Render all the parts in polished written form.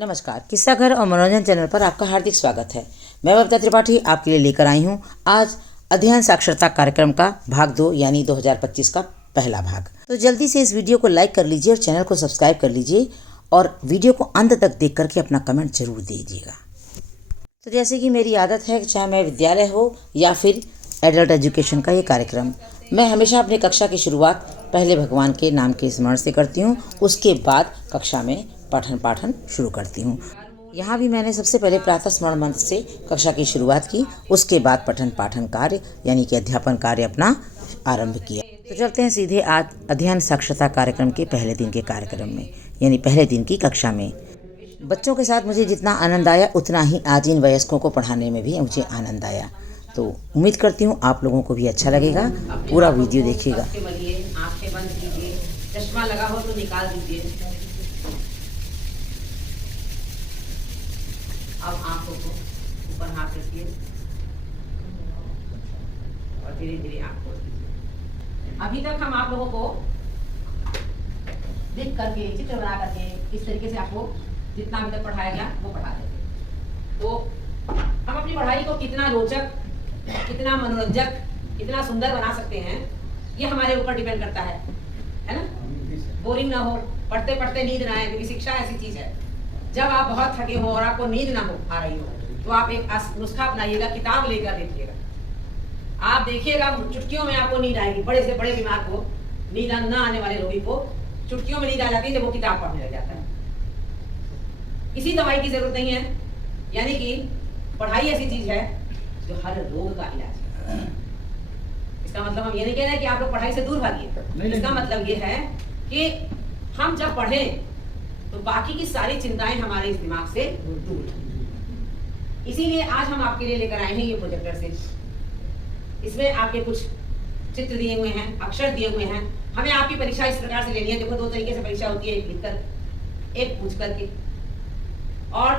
नमस्कार, किस्सा घर और मनोरंजन चैनल पर आपका हार्दिक स्वागत है। मैं बबीता त्रिपाठी आपके लिए लेकर आई हूँ आज अध्ययन साक्षरता कार्यक्रम का भाग 2 यानी 2025 का पहला भाग। तो जल्दी से इस वीडियो को लाइक कर लीजिए और चैनल को सब्सक्राइब कर लीजिए और वीडियो को अंत तक देख करके अपना कमेंट जरूर दीजिएगा। तो जैसे कि मेरी आदत है, चाहे मैं विद्यालय हो या फिर एडल्ट एजुकेशन का ये कार्यक्रम, मैं हमेशा अपनी कक्षा की शुरुआत पहले भगवान के नाम के स्मरण से करती हूँ, उसके बाद कक्षा में पठन पाठन शुरू करती हूँ। यहाँ भी मैंने सबसे पहले प्रातः स्मरण मंत्र से कक्षा की शुरुआत की, उसके बाद पठन पाठन कार्य यानी कि अध्यापन कार्य अपना आरंभ किया। तो चलते हैं सीधे आज अध्ययन साक्षरता कार्यक्रम के पहले दिन के कार्यक्रम में, यानी पहले दिन की कक्षा में। बच्चों के साथ मुझे जितना आनंद आया उतना ही आज इन वयस्कों को पढ़ाने में भी मुझे आनंद आया। तो उम्मीद करती हूँ आप लोगों को भी अच्छा लगेगा। पूरा वीडियो देखिएगा। आंखें बंद कीजिए, चश्मा लगा हो तो निकाल दीजिए। अब आंखों को ऊपर हाथ रखिए और धीरे धीरे आंख खोल दीजिए। अभी तक हम आप लोगों को लिख करके, चित्र बना करके इस तरीके से आपको जितना अभी तक पढ़ाया गया वो पढ़ा देंगे। तो हम अपनी पढ़ाई को कितना रोचक, कितना मनोरंजक, कितना सुंदर बना सकते हैं, ये हमारे ऊपर डिपेंड करता है ना। बोरिंग ना हो, पढ़ते पढ़ते नींद ना आए, क्योंकि शिक्षा ऐसी चीज है, जब आप बहुत थके हो और आपको नींद ना हो आ रही हो तो आप एक नुस्खा अपनाइएगा, किताब लेकर देखिएगा। आप देखिएगा चुटकियों में आपको नींद आएगी। बड़े से बड़े बीमार को, नींद न आने वाले रोगी को चुटकियों में नींद आ जाती है जब वो किताब पढ़ने लग जाता है। किसी दवाई की जरूरत नहीं है, यानी कि पढ़ाई ऐसी चीज है जो हर रोग का इलाज है। इसका मतलब हम ये नहीं कह रहे हैं कि आप लोग पढ़ाई से दूर भागिए। इसका मतलब ये है कि हम जब पढ़ें तो बाकी की सारी चिंताएं हमारे इस दिमाग से दूर। इसीलिए आज हम आपके लिए लेकर आए हैं ये प्रोजेक्टर से। इसमें आपके कुछ चित्र दिए हुए हैं, अक्षर दिए हुए हैं। हमें आपकी परीक्षा इस प्रकार से लेनी है। देखो, दो तरीके से परीक्षा होती है, एक लिखकर, एक पूछ करके, और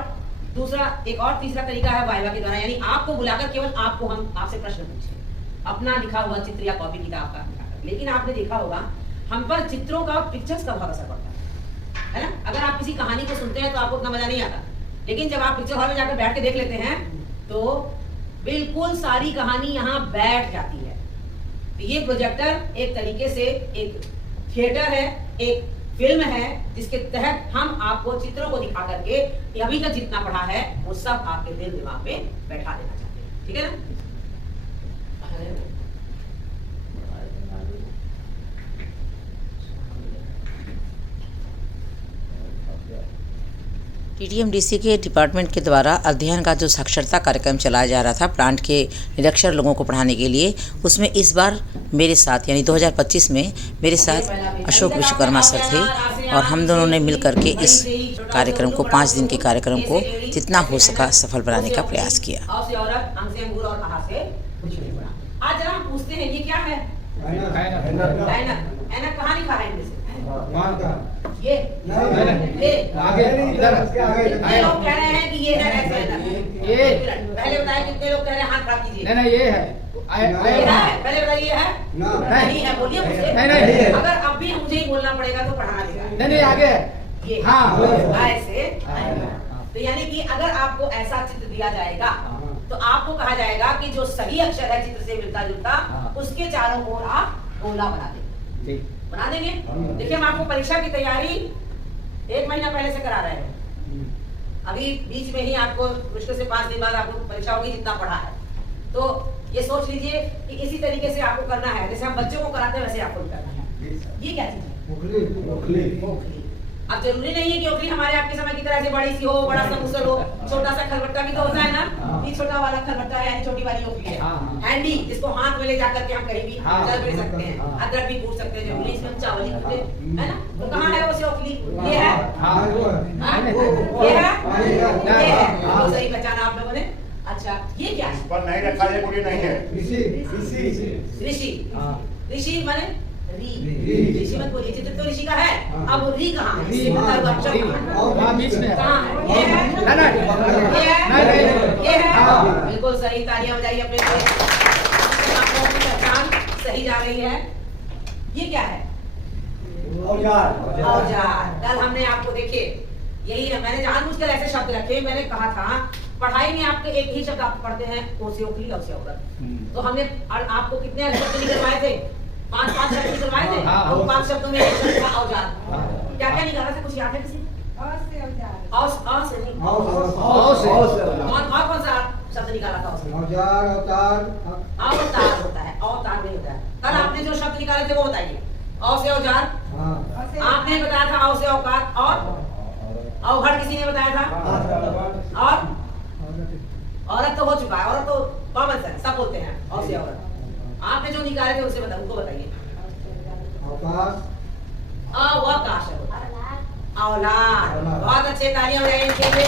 दूसरा एक और तीसरा तरीका है वाइवा के द्वारा, यानी आपको बुलाकर केवल हम आपसे प्रश्न पूछें, अपना लिखा हुआ चित्र या कॉपी किताब का दिखाकर। लेकिन आपने देखा होगा हम पर चित्रों का, पिक्चर्स का बहुत असर पड़ता है ना। अगर आप किसी कहानी को सुनते हैं तो आपको उतना मजा नहीं आता, लेकिन जब आप पिक्चर हॉल में जाकर बैठ के देख लेते हैं तो बिल्कुल सारी कहानी यहाँ बैठ जाती है। तो ये प्रोजेक्टर एक तरीके से एक थिएटर है, एक फिल्म है, जिसके तहत हम आपको चित्रों को दिखा करके अभी तक जितना पढ़ा है वो सब आपके दिल दिमाग में बैठा देना चाहते हैं। ठीक है ना। टीटीएमडीसी के डिपार्टमेंट के द्वारा अध्ययन का जो साक्षरता कार्यक्रम चलाया जा रहा था प्लांट के निरक्षर लोगों को पढ़ाने के लिए, उसमें इस बार मेरे साथ यानी 2025 में मेरे साथ अशोक विश्वकर्मा सर थे और हम दोनों ने मिल करके इस कार्यक्रम को, 5 दिन के कार्यक्रम को जितना हो सका सफल बनाने का प्रयास किया। आज जरा हम पूछते हैं, ये क्या है? ऐनक कहाँ लिखा है इनमें से? ये आगे इधर कितने लोग कह रहे हैं कि ये है ऐसे ऐनक? ये पहले बताइए कितने लोग कह रहे हैं, हाथ खड़ा कीजिए। नहीं ये है, ये है, पहले बताइए ये है? नहीं है, बोलिए मुझसे। नहीं। अगर अब भी मुझे ही बोलना पड़ेगा तो पढ़ाना देगा। नहीं आगे है ये हाँ ऐसे। तो यानी कि अगर आपको ऐसा चित्र दिया जाएगा तो आपको कहा जाएगा कि जो सही अक्षर है चित्र से मिलता जुलता, उसके चारों ओर आप गोला बना देंगे। बना देंगे। देखिए, हम आपको परीक्षा की तैयारी 1 महीना पहले से करा रहे हैं। अभी बीच में ही आपको मुश्किल से 5 दिन बाद आपको परीक्षा होगी, जितना पढ़ा है। तो ये सोच लीजिए कि इसी तरीके से आपको करना है, जैसे हम बच्चों को कराते हैं वैसे आपको भी करना है। ये क्या चीज है? ओखली। अब जरूरी नहीं है कि ओखली हमारे आपके समय की तरह से बड़ी सी हो, बड़ा सा मुसल हो। छोटा सा खलबट्टा भी तो होता है ना। ये छोटा वाला खलबट्टा है, यानी छोटी वाली ओखली है। हैंडी, जिसको हाथ में ले जाकर के हम कहीं भी चल फिर सकते हैं, अदरक भी कूट सकते हैं। जरूरी इसमें चावल ही कूटे, है ना। तो कहाँ है वो ओखली? ये है, ये है। तो सही पहचाना आप लोगों ने। अच्छा, ये क्या है? पर नहीं रखा है, कोई नहीं है। ऋषि माने ऋषि मत बोलिए, चित्र तो ऋषि का है। अब री कहाँ है? ये है। बिल्कुल सही, तालियां बजाइए अपने लिए। आप लोगों की पहचान सही जा रही है। ये क्या है? औजार। कल हमने आपको देखिए यही है, मैंने जानबूझकर ऐसे शब्द रखे। मैंने कहा था पढ़ाई में आपके एक ही शब्द आप पढ़ते हैं, ओ से ओखली, औ से औरत। तो हमने आपको कितने शब्द निकलवाए थे? 5 शब्द निकलवाए थे। और 5 शब्दों में एक शब्द था औजार। क्या क्या निकाला था, कुछ याद है किसी? औ से नहीं, कौन सा शब्द निकाला था उसमें? औजार, अवतार, अवतार होता है, अवतार नहीं होता है। कल आपने जो शब्द निकाले थे वो बताइए। औ से औजार आपने बताया था, औ से औकात, और अवघड़ किसी ने बताया था, और औरत तो हो चुका है, औरत तो कॉमन सेंस सब बोलते हैं, औ से औरत। आपने जो निकाले थे उसे उनको बताइए। अवकाश होता है, औलाद। बहुत अच्छे, तालियां हो जाएंगी इनके लिए।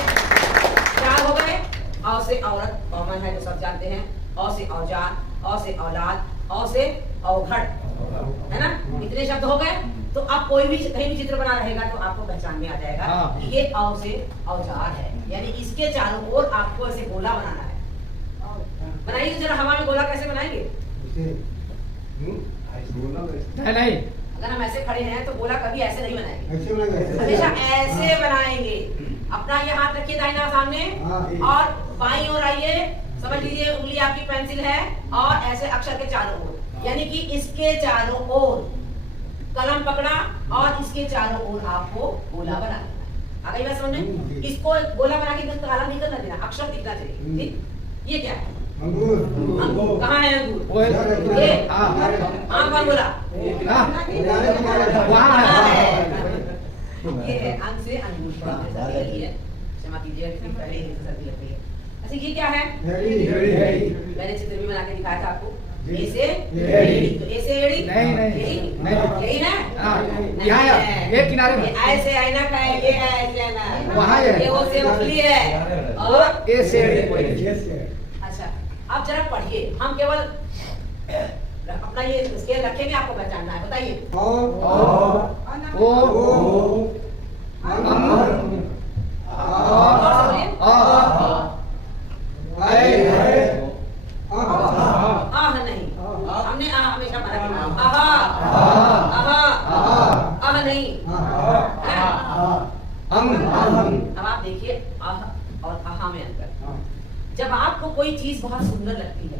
4 हो गए। औ से औरत कॉमन है, जो सब जानते हैं। औ से औजार, औ से औलाद, औ से अवघड़, है ना? इतने शब्द हो गए। तो अब कोई भी कहीं भी चित्र बना रहेगा तो आपको पहचान में आ जाएगा कि ये औ से औजार है। यानी इसके चारों ओर आपको ऐसे गोला बनाना है। बनाइए जरा, हवा में गोला कैसे बनाएंगे? नहीं, अगर हम ऐसे खड़े हैं तो गोला कभी ऐसे नहीं बनाएंगे, ऐसे बनाएंगे, हमेशा ऐसे बनाएंगे। अपना ये हाथ रखिए दाहिना सामने, और बाईं ओर आइए, समझ लीजिए उंगली आपकी पेंसिल है, और ऐसे अक्षर के चारों ओर, यानी कि इसके चारों ओर कलम पकड़ा और इसके चारों ओर आपको गोला बना देना है। आ गई बात समझ में? इसको गोला बना के काला नहीं करना देना, अक्षर दिखना चाहिए। ठीक? ये क्या है? अंगूर। कहाँ है अंगूर? ये कौन बोला? ये है अंग से अंगूर। क्षमा कीजिएगा, पहले सर्दी लग रही है। अच्छा, ये क्या है? मैंने चित्र भी बना के दिखाया था आपको। ए से एड़ी, तो ए से एड़ी यही ना? यहाँ एक किनारे में ऐसे ऐनक है, ये है ऐसे ऐनक, वहाँ है, ये ओ से उखली है, और ए से अच्छा, अब जरा पढ़िए। हम केवल अपना ये स्केल रखेंगे, आपको पहचानना है। बताइए। आह नहीं, हमने आ हमेशा माना है। आहा, आहा, आह नहीं। अब आप देखिए आह और आहा में अंतर। जब आपको कोई चीज बहुत सुंदर लगती है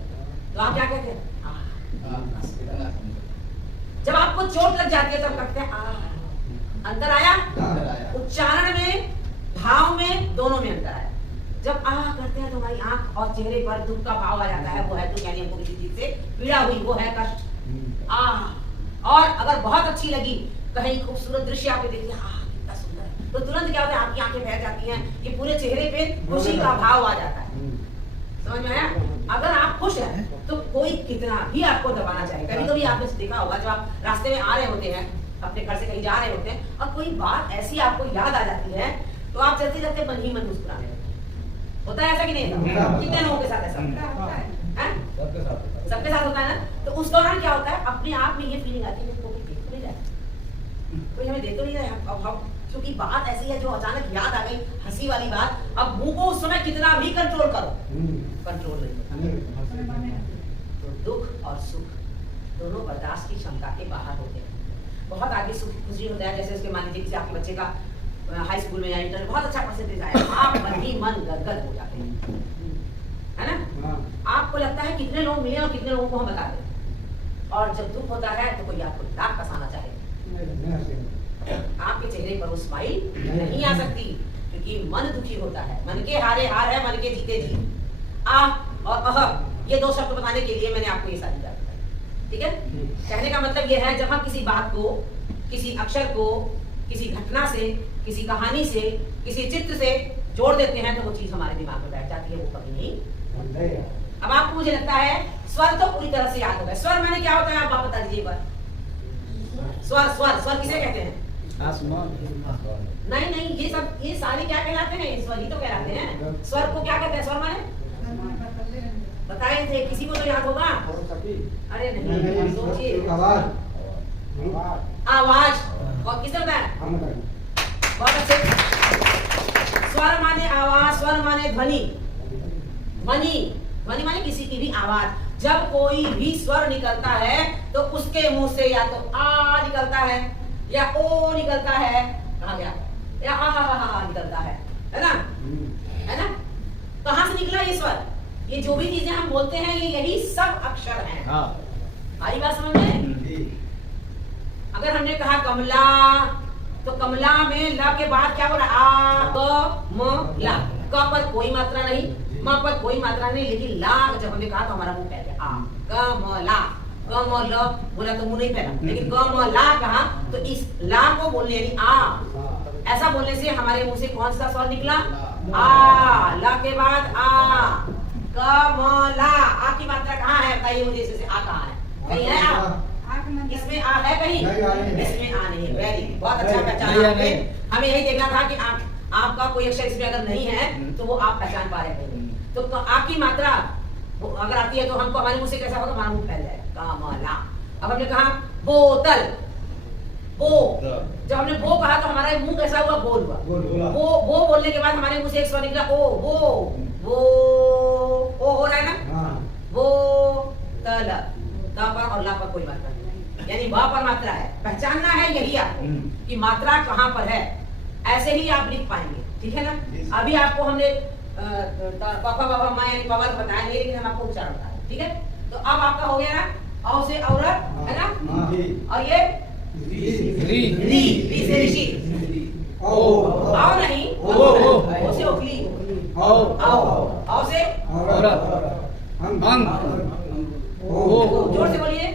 तो आप क्या कहते हैं? आह। जब आपको चोट लग जाती है तब कहते हैं आह। अंतर आया? उच्चारण में, भाव में, दोनों में अंतर आया। जब आह करते हैं तो हमारी आंख और चेहरे पर दुख का भाव आ जाता है, वो है दुख, यानी हमको किसी चीज से पीड़ा हुई, वो है कष्ट। आह। और अगर बहुत अच्छी लगी, कहीं खूबसूरत दृश्य आपने देख लिया, आह कितना सुंदर है, तो तुरंत क्या होता है? आपकी आंखें बह जाती हैं, ये पूरे चेहरे पे खुशी का भाव आ जाता है। समझ में आया? अगर आप खुश हैं तो कोई कितना भी आपको दबाना चाहे। कभी कभी आपने देखा होगा, जब आप रास्ते में आ रहे होते हैं, अपने घर से कहीं जा रहे होते हैं, और कोई बात ऐसी आपको याद आ जाती है, तो आप चलते चलते मन ही मन मुस्कुराने लगते हैं। होता है ऐसा कि नहीं? कितने लोगों के साथ ऐसा होता है? सबके साथ होता है ना? तो उस दौरान क्या होता है? अपने आप में ये फीलिंग आती है, कोई देख तो नहीं रहा, कोई हमें देख तो नहीं रहा। अब हम क्योंकि बात ऐसी है जो अचानक याद आ गई, हंसी वाली बात, अब मुंह को उस समय कितना भी कंट्रोल करो, कंट्रोल नहीं। दुख और सुख दोनों बर्दाश्त की क्षमता के बाहर होते हैं। बहुत आगे सुख खुशी होता है, जैसे उसके मान लीजिए किसी आपके बच्चे का हाई स्कूल में या इंटर बहुत अच्छा परसेंटेज आया, आप मन ही मन गदगद हो जाते हैं, है ना? आपको लगता है कितने लोग मिले और कितने लोगों को हम बता दें। और जब दुख होता है तो कोई आपको दाग कसाना चाहे, आपके चेहरे पर वो स्माइल नहीं आ सकती, क्योंकि मन दुखी होता है। मन के हारे हार है, मन के जीते जीत। आह और अह, ये 2 शब्द बताने के लिए मैंने आपको ये सारी बात बताई। ठीक है? कहने का मतलब ये है, जब हम किसी बात को, किसी अक्षर को, किसी घटना से, किसी कहानी से, किसी चित्र से जोड़ देते हैं तो वो चीज हमारे दिमाग में बैठ जाती है, वो कभी नहीं। अब आपको मुझे लगता है स्वर तो पूरी तरह से याद होगा। स्वर मैंने क्या होता है आप बता दीजिए एक बार। स्वर स्वर स्वर किसे कहते हैं? नहीं नहीं, ये सब ये सारे क्या कहलाते हैं? स्वर ही तो कहलाते हैं। स्वर को क्या कहते हैं? स्वर माने बताए थे, किसी को तो याद होगा। अरे नहीं, सोचिए। आवाज। और किसे बताया? बहुत अच्छे। स्वर माने आवाज, स्वर माने ध्वनि, ध्वनि माने किसी की भी आवाज। जब कोई भी स्वर निकलता है तो उसके मुंह से या तो आ निकलता है या ओ निकलता है। कहाँ गया? या आ निकलता है ना, है ना। कहाँ से निकला ये स्वर? ये जो भी चीजें हम बोलते हैं ये यही सब अक्षर हैं। आई बात समझ में? अगर हमने कहा कमला, तो कमला में ला के बाद क्या बोला? आ क म ला। क पर कोई मात्रा नहीं, म पर कोई मात्रा नहीं, लेकिन ला जब हमने कहा तो हमारा मुंह फैल गया। आ क म ला, क म ल बोला तो मुंह नहीं फैला, लेकिन क म ला कहा तो इस ला को बोलने यानी आ, ऐसा बोलने से हमारे मुंह से कौन सा स्वर निकला? आ। ला के बाद आ, क म ला। आ की मात्रा कहाँ है बताइए मुझे? इससे आ कहाँ है? कहीं है आ? इसमें आ है कहीं? इसमें आ नहीं है। वेरी बहुत अच्छा पहचाना आपने। हमें यही देखना था कि आपका कोई अक्षर इसमें अगर नहीं है तो वो आप पहचान पा रहे हैं। तो आ की मात्रा अगर आती है तो हमको हमारे मुंह से कैसा होगा? हमारा मुंह फैल जाएगा। कामला। अब हमने कहा बोतल, बो, जब हमने बो कहा तो हमारा मुंह कैसा हुआ? गोल हुआ। वो बोलने के बाद हमारे मुंह से एक स्वर निकला ओ। वो ओ हो रहा है ना? वो तल, ता पर और ला पर कोई मात्रा नहीं, यानी वा पर मात्रा है। पहचानना है यही आपको कि मात्रा कहाँ पर है, ऐसे ही आप लिख पाएंगे। ठीक है ना? अभी आपको हमने पापा बाबा माँ यानी पवर बताया नहीं, लेकिन हम आपको उच्चारण बताया। ठीक है? तो अब आपका हो गया ना औ से औरत, है ना? और ये री से ऋषि, आओ नहीं, ओ से ओखली, आओ से जोर से बोलिए।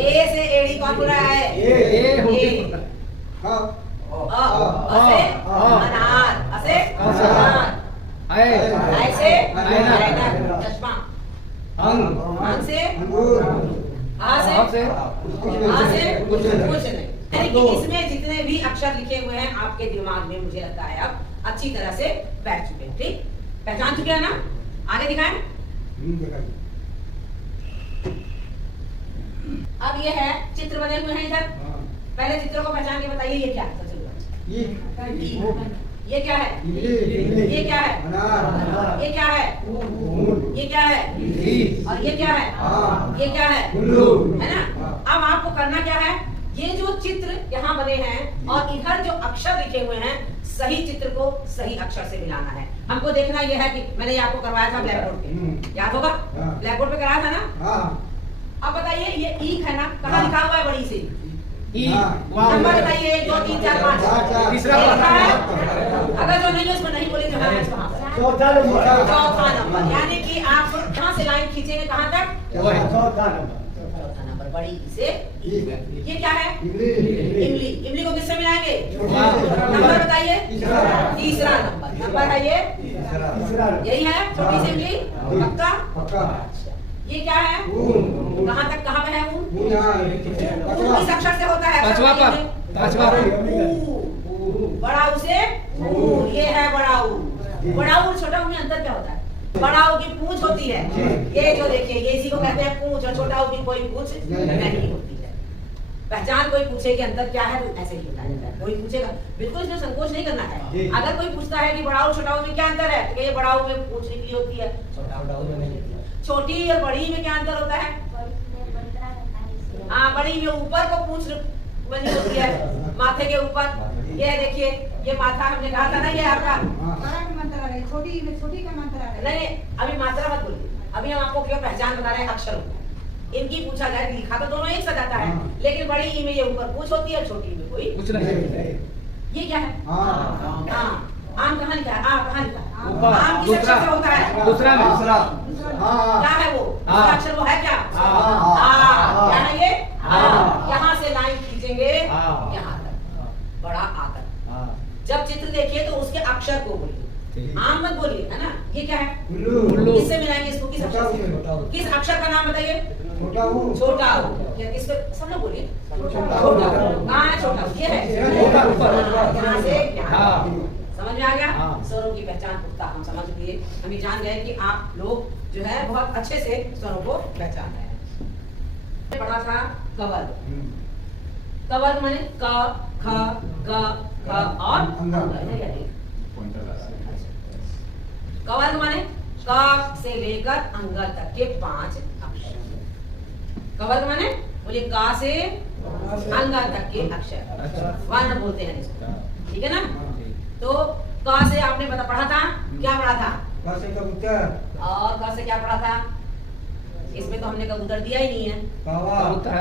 ए से एड़ी कौन बोल रहा है? असे अनार, असे अनार, ऐसे चश्मा, अंग से आ से कुछ नहीं। यानी कि इसमें जितने भी अक्षर लिखे हुए हैं आपके दिमाग में मुझे लगता है अब अच्छी तरह से बैठ चुके हैं। ठीक, पहचान चुके हैं ना? आगे दिखाएं। अब ये है चित्र बने हुए हैं इधर। पहले चित्रों को पहचान के बताइए ये क्या है? सबसे ऊपर ये क्या है? ये क्या है? ये क्या है? ये क्या है? और ये क्या है? ये क्या है? है ना? अब आपको करना क्या है? ये जो चित्र यहाँ बने हैं और इधर जो अक्षर लिखे हुए हैं, सही चित्र को सही अक्षर से मिलाना है। हमको देखना यह है कि मैंने ये आपको करवाया था ब्लैक बोर्ड पे, याद होगा? ब्लैक बोर्ड पे कराया था ना? अब बताइए ये ईख है ना, कहाँ लिखा हुआ है? बड़ी से नंबर बताइए, 1 2 3 4 5 तीसरा है। अगर जो नहीं है उसमें नहीं बोलेंगे चौथा नंबर। यानी कि आप कहाँ से लाइन खींचेंगे? कहाँ तक? चौथा नंबर बड़ी से। ये क्या है? इमली। इमली को किससे मिलाएंगे? नंबर बताइए। तीसरा नंबर है ये, यही है छोटी सी इमली। पक्का? ये क्या है? कहाँ तक? कहाँ पे है ऊन? किस अक्षर से होता है? पांचवा बड़ा ऊ से ऊन। ये है बड़ा ऊ। बड़ा ऊ छोटा ऊ में अंतर क्या होता है? बड़ा ऊ की पूंछ होती है, ये जो देखिए ये इसी को कहते हैं पूंछ, और छोटा ऊ की कोई पूंछ नहीं होती है। पहचान कोई पूछे कि अंतर क्या है तो ऐसे ही बताया जाता है। कोई पूछेगा बिल्कुल इसमें संकोच नहीं करना है। अगर कोई पूछता है कि बड़ा ऊ छोटा ऊ में क्या अंतर है, तो ये बड़ा ऊ में पूंछ निकली होती है, छोटा ऊ में छोटी और बड़ी में क्या अंतर होता है? हाँ, बड़ी में ऊपर को पूंछ बनी होती है माथे के ऊपर। ये देखिए ये माथा हमने कहा था ना, ये आपका छोटी का मात्रा है। नहीं अभी मात्रा मत बोलिए, अभी हम आपको केवल पहचान बता रहे हैं अक्षरों की। इनकी पूछा जाए लिखा तो दोनों एक सा जाता है, लेकिन बड़ी ई में ये ऊपर पूंछ होती है, छोटी में कोई पूछ नहीं। ये क्या है? आम कहाँ लिखा है? कहाँ लिखा है? आम किस अक्षर से होता है? दूसरा क्या है वो? दूसरा अक्षर वो है क्या? क्या है ये? यहाँ से लाइन खींचेंगे यहाँ तक, बड़ा आ तक। जब चित्र देखिए तो उसके अक्षर को बोलिए, आम मत बोलिए, है ना? ये क्या है? किससे मिलाएंगे इसको? किस अक्षर से? किस अक्षर का नाम बताइए? छोटा ऊ। इसको सब लोग बोलिए। कहाँ है छोटा ऊ? ये है यहाँ से यहाँ। समझ में आ गया? स्वरों की पहचान पुख्ता हम समझ लिए, हम ये जान गए कि आप लोग जो है बहुत अच्छे से स्वरों को पहचान रहे हैं। पढ़ा था कवर्ग। कवर्ग माने क ख ग घ और कवर्ग माने क से लेकर अंगल तक के 5 अक्षर। कवर्ग माने बोलिए का से अंगा तक के अक्षर अच्छा। वर्ण बोलते हैं इसको, ठीक है ना। तो क से आपने पढ़ा था, क्या पढ़ा था? कबूतर। और क से क्या पढ़ा था? इसमें तो हमने कबूतर दिया ही नहीं है।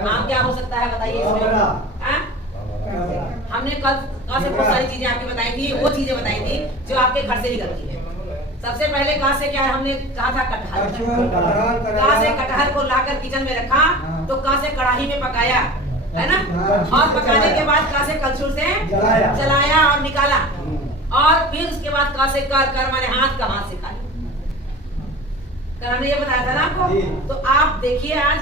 आम क्या हो सकता है बताइए इसमें? हाँ? हमने क से बहुत सारी चीजें आपको बताई थी, वो चीजें बताई थी जो आपके घर से निकलती है। सबसे पहले क से क्या है, हमने कहा था कटहल। क से कटहल को लाकर किचन में रखा, तो क से कढ़ाई में पकाया, है ना। और पकाने के बाद क से कलछुल से जलाया और निकाला, और फिर उसके बाद क से कर माने हाथ का हाथ से खा लिया। हमने ये बताया था ना आपको। तो आप देखिए आज